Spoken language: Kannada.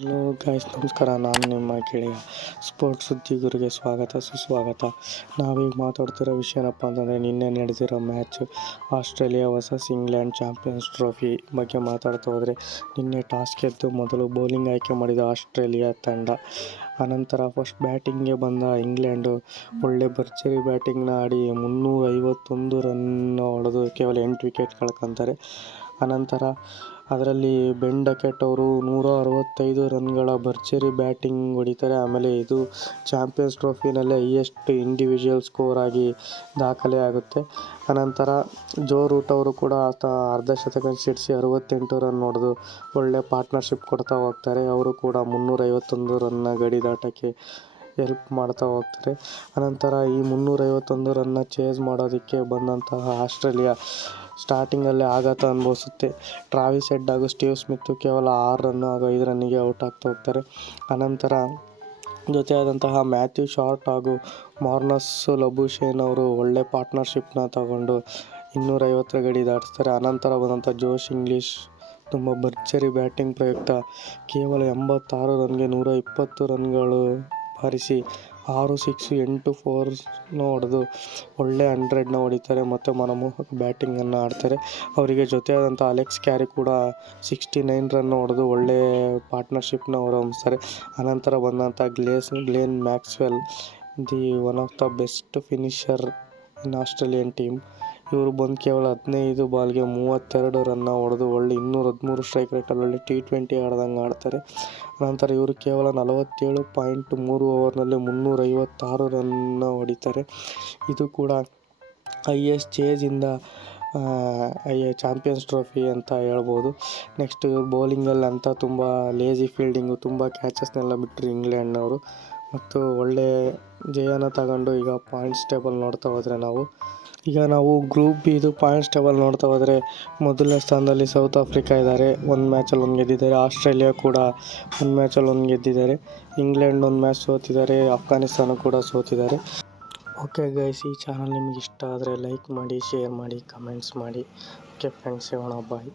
ಹಲೋ ಗಾಯ್ಸ್ ನಮಸ್ಕಾರ. ನಾನು ನಿಮ್ಮ ಗೆಳೆಯ ಸ್ಪೋರ್ಟ್ಸ್ ಸುದ್ದಿಗುರಿಗೆ ಸ್ವಾಗತ, ಸುಸ್ವಾಗತ. ನಾವೀಗ ಮಾತಾಡ್ತಿರೋ ವಿಷಯ ಏನಪ್ಪ ಅಂತಂದರೆ, ನಿನ್ನೆ ನಡೆದಿರೋ match Australia versus England champions trophy ಬಗ್ಗೆ ಮಾತಾಡ್ತಾ ಹೋದರೆ, ನಿನ್ನೆ ಟಾಸ್ ಗೆದ್ದು ಮೊದಲು ಬೌಲಿಂಗ್ ಆಯ್ಕೆ ಮಾಡಿದ ಆಸ್ಟ್ರೇಲಿಯಾ ತಂಡ. ಅನಂತರ ಫಸ್ಟ್ ಬ್ಯಾಟಿಂಗ್ಗೆ ಬಂದ ಇಂಗ್ಲೆಂಡು ಒಳ್ಳೆ ಭರ್ಜರಿ ಬ್ಯಾಟಿಂಗ್ನ ಆಡಿ ಮುನ್ನೂರ ಐವತ್ತೊಂದು ರನ್ ಹೊಡೆದು ಕೇವಲ ಎಂಟು ವಿಕೆಟ್ ಕಳ್ಕೊತಾರೆ ಅನಂತರ ಅದರಲ್ಲಿ ಬೆನ್ ಡಕೆಟ್ ಅವರು ನೂರ ಅರವತ್ತೈದು ರನ್ಗಳ ಭರ್ಜರಿ ಬ್ಯಾಟಿಂಗ್ ಹೊಡಿತಾರೆ. ಆಮೇಲೆ ಇದು ಚಾಂಪಿಯನ್ಸ್ ಟ್ರೋಫಿನಲ್ಲಿ ಹೈಯೆಸ್ಟ್ ಇಂಡಿವಿಜುವಲ್ ಸ್ಕೋರ್ ಆಗಿ ದಾಖಲೆ ಆಗುತ್ತೆ ಅನಂತರ ಜೋ ರೂಟ್ ಅವರು ಕೂಡ ಆತ ಅರ್ಧ ಶತಕ ಸಿಡಿಸಿ ಅರವತ್ತೆಂಟು ರನ್ ಹೊಡೆದು ಒಳ್ಳೆ ಪಾರ್ಟ್ನರ್ಶಿಪ್ ಕೊಡ್ತಾ ಹೋಗ್ತಾರೆ. ಅವರು ಕೂಡ ಮುನ್ನೂರೈವತ್ತೊಂದು ರನ್ನ ಗಡಿ ದಾಟಕ್ಕೆ ಹೆಲ್ಪ್ ಮಾಡ್ತಾ ಹೋಗ್ತಾರೆ. ಅನಂತರ ಈ ಮುನ್ನೂರೈವತ್ತೊಂದು ರನ್ನ ಚೇಸ್ ಮಾಡೋದಕ್ಕೆ ಬಂದಂತಹ ಆಸ್ಟ್ರೇಲಿಯಾ ಸ್ಟಾರ್ಟಿಂಗಲ್ಲೇ ಆಘಾತ ಅನುಭವಿಸುತ್ತೆ. ಟ್ರಾವಿಸ್ ಹೆಡ್ ಹಾಗೂ ಸ್ಟೀವ್ ಸ್ಮಿತ್ ಕೇವಲ ಆರು ರನ್ನು ಹಾಗೂ ಐದು ರನ್ನಿಗೆ ಔಟ್ ಆಗ್ತಾ ಹೋಗ್ತಾರೆ. ಅನಂತರ ಜೊತೆಯಾದಂತಹ ಮ್ಯಾಥ್ಯೂ ಶಾರ್ಟ್ ಹಾಗೂ ಮಾರ್ನಸ್ ಲಬುಶೇನ್ ಅವರು ಒಳ್ಳೆ ಪಾರ್ಟ್ನರ್ಶಿಪ್ನ ತಗೊಂಡು ಇನ್ನೂರೈವತ್ತರ ಗಡಿ ದಾಟಿಸ್ತಾರೆ. ಅನಂತರ ಬಂದಂಥ ಜೋಶ್ ಇಂಗ್ಲೀಷ್ ತುಂಬ ಭರ್ಜರಿ ಬ್ಯಾಟಿಂಗ್ ಪ್ರಯುಕ್ತ ಕೇವಲ ಎಂಬತ್ತಾರು ರನ್ಗೆ ನೂರ ಇಪ್ಪತ್ತು ರನ್ಗಳು ಬಾರಿಸಿ ಆರು ಸಿಕ್ಸು ಎಂಟು ಫೋರ್ಸ್ನ ಹೊಡೆದು ಒಳ್ಳೆ ಹಂಡ್ರೆಡ್ನ ಹೊಡಿತಾರೆ ಮತ್ತು ಮನಮೋಹಕ ಬ್ಯಾಟಿಂಗನ್ನು ಆಡ್ತಾರೆ. ಅವರಿಗೆ ಜೊತೆಯಾದಂಥ ಅಲೆಕ್ಸ್ ಕ್ಯಾರಿ ಕೂಡ ಸಿಕ್ಸ್ಟಿ ನೈನ್ ರನ್ ಹೊಡೆದು ಒಳ್ಳೆ ಪಾರ್ಟ್ನರ್ಶಿಪ್ನ ಹೊರಹೊಮ್ಮಿಸ್ತಾರೆ. ಅನಂತರ ಬಂದಂಥ glaze Glenn Maxwell the one of the best finisher in Australian team ಇವರು ಬಂದು ಕೇವಲ ಹದಿನೈದು ಬಾಲ್ಗೆ ಮೂವತ್ತೆರಡು ರನ್ನ ಹೊಡೆದು ಒಳ್ಳೆ ಇನ್ನೂರ ಹದಿಮೂರು ಸ್ಟ್ರೈಕ್ ರೇಟಲ್ಲಿ ಟಿ ಟ್ವೆಂಟಿ ಆಡ್ದಂಗೆ ಆಡ್ತಾರೆ. ನಂತರ ಇವರು ಕೇವಲ ನಲವತ್ತೇಳು ಪಾಯಿಂಟ್ ಮೂರು ಓವರ್ನಲ್ಲಿ ಮುನ್ನೂರೈವತ್ತಾರು ರನ್ನ ಹೊಡಿತಾರೆ. ಇದು ಕೂಡ ಹೈಯೆಸ್ಟ್ ಚೇಜಿಂದ ಚಾಂಪಿಯನ್ಸ್ ಟ್ರೋಫಿ ಅಂತ ಹೇಳ್ಬೋದು. ನೆಕ್ಸ್ಟ್ ಇವ್ರು ಬೌಲಿಂಗಲ್ಲಿ ಅಂತ ತುಂಬ ಲೇಜಿ ಫೀಲ್ಡಿಂಗು ತುಂಬ ಕ್ಯಾಚಸ್ನೆಲ್ಲ ಬಿಟ್ಟರು ಇಂಗ್ಲೆಂಡ್ನವರು. ಮತ್ತು ಒಳ್ಳೆ ಜಯನ ತಗೊಂಡು ಈಗ ಪಾಯಿಂಟ್ಸ್ ಟೇಬಲ್ ನೋಡ್ತಾ ಹೋದರೆ ನಾವು. ಈಗ ನಾವು ಗ್ರೂಪ್ ಬಿದು ಪಾಯಿಂಟ್ಸ್ ಟೇಬಲ್ ನೋಡ್ತಾ ಹೋದರೆ ಮೊದಲನೇ ಸ್ಥಾನದಲ್ಲಿ ಸೌತ್ ಆಫ್ರಿಕಾ ಇದ್ದಾರೆ. ಒಂದು ಮ್ಯಾಚಲ್ಲಿ ಒಂದು ಗೆದ್ದಿದ್ದಾರೆ. ಆಸ್ಟ್ರೇಲಿಯಾ ಕೂಡ ಒಂದು ಮ್ಯಾಚಲ್ಲಿ ಒಂದು ಗೆದ್ದಿದ್ದಾರೆ. ಇಂಗ್ಲೆಂಡ್ ಒಂದು ಮ್ಯಾಚ್ ಸೋತಿದ್ದಾರೆ. ಅಫ್ಘಾನಿಸ್ತಾನ ಕೂಡ ಸೋತಿದ್ದಾರೆ. ಓಕೆ ಗೈಸ್ ಈ ಚಾನಲ್ ನಿಮಗೆ ಇಷ್ಟ ಆದರೆ ಲೈಕ್ ಮಾಡಿ ಶೇರ್ ಮಾಡಿ ಕಮೆಂಟ್ಸ್ ಮಾಡಿ. ಓಕೆ ಫ್ರೆಂಡ್ಸ್ ಹೇಳೋಣ ಬಾಯ್